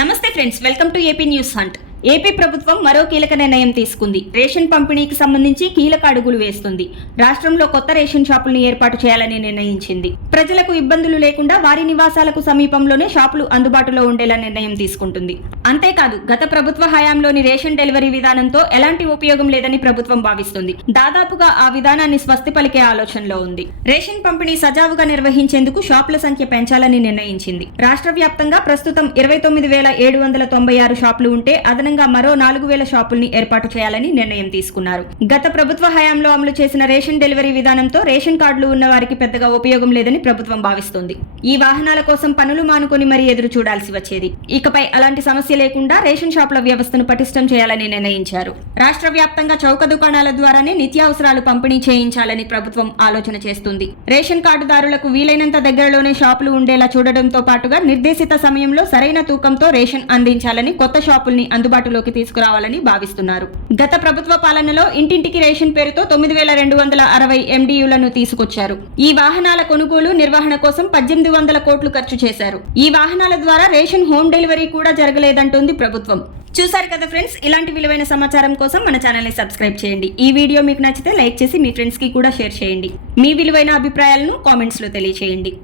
నమస్తే friends welcome to AP News Hunt. AP ప్రభుత్వం మరో కీలక నిర్ణయం తీసుకుంది. రేషన్ పంపిణీకి సంబంధించి కీలక అడుగులు వేస్తుంది. రాష్ట్రంలో కొత్త రేషన్ షాపులను ఏర్పాటు చేయాలని నిర్ణయించింది. ప్రజలకు ఇబ్బందులు లేకుండా వారి నివాసాలకు సమీపంలోనే షాపులు అందుబాటులో ఉండేలా నిర్ణయం తీసుకుంటుంది. అంతేకాదు గత ప్రభుత్వ హయాంలోని రేషన్ డెలివరీ విధానంతో ఎలాంటి ఉపయోగం లేదని ప్రభుత్వం భావిస్తుంది. దాదాపుగా ఆ విధానాన్ని స్వస్తి పలికే ఆలోచనలో ఉంది. రేషన్ పంపిణీ సజావుగా నిర్వహించేందుకు షాపుల సంఖ్య పెంచాలని నిర్ణయించింది. రాష్ట్ర వ్యాప్తంగా ప్రస్తుతం ఇరవై తొమ్మిది వేల ఏడు వందల తొంభై ఆరు షాపులు ఉంటే అదనంగా మరో నాలుగు వేల షాపుల్ని ఏర్పాటు చేయాలని నిర్ణయం తీసుకున్నారు. గత ప్రభుత్వ హయాంలో అమలు చేసిన రేషన్ డెలివరీ విధానంతో రేషన్ కార్డులు ఉన్న వారికి పెద్దగా ఉపయోగం లేదని ప్రభుత్వం భావిస్తుంది. ఈ వాహనాల కోసం పనులు మానుకొని మరీ ఎదురు చూడాల్సి వచ్చేది. ఇకపై అలాంటి సమస్య లేకుండా రేషన్ షాపుల వ్యవస్థను పటిష్టం చేయాలని నిర్ణయించారు. రాష్ట్ర వ్యాప్తంగా చౌక దుకాణాల ద్వారానే నిత్యావసరాలు పంపిణీ చేయించాలని ప్రభుత్వం ఆలోచన చేస్తుంది. రేషన్ కార్డుదారులకు వీలైనంత దగ్గరలోనే షాపులు ఉండేలా చూడడంతో పాటుగా నిర్దేశిత సమయంలో సరైన తూకంతో రేషన్ అందించాలని కొత్త షాపుల్ని అందుబాటులోకి తీసుకురావాలని భావిస్తున్నారు. గత ప్రభుత్వ పాలనలో ఇంటింటికి రేషన్ పేరుతో తొమ్మిది వేల రెండు వందల అరవై ఎండియులను తీసుకొచ్చారు. ఈ వాహనాల కొనుగోలు నిర్వహణ కోసం పద్దెనిమిది వందల కోట్లు ఖర్చు చేశారు. ఈ వాహనాల ద్వారా రేషన్ హోమ్ డెలివరీ కూడా జరగలేదంటోంది ప్రభుత్వం. చూసారు కదా ఫ్రెండ్స్? ఇలాంటి విలువైన సమాచారం కోసం మన ఛానల్ని సబ్స్క్రైబ్ చేయండి. ఈ వీడియో మీకు నచ్చితే లైక్ చేసి మీ ఫ్రెండ్స్కి కూడా షేర్ చేయండి. మీ విలువైన అభిప్రాయాలను కామెంట్స్లో తెలియచేయండి.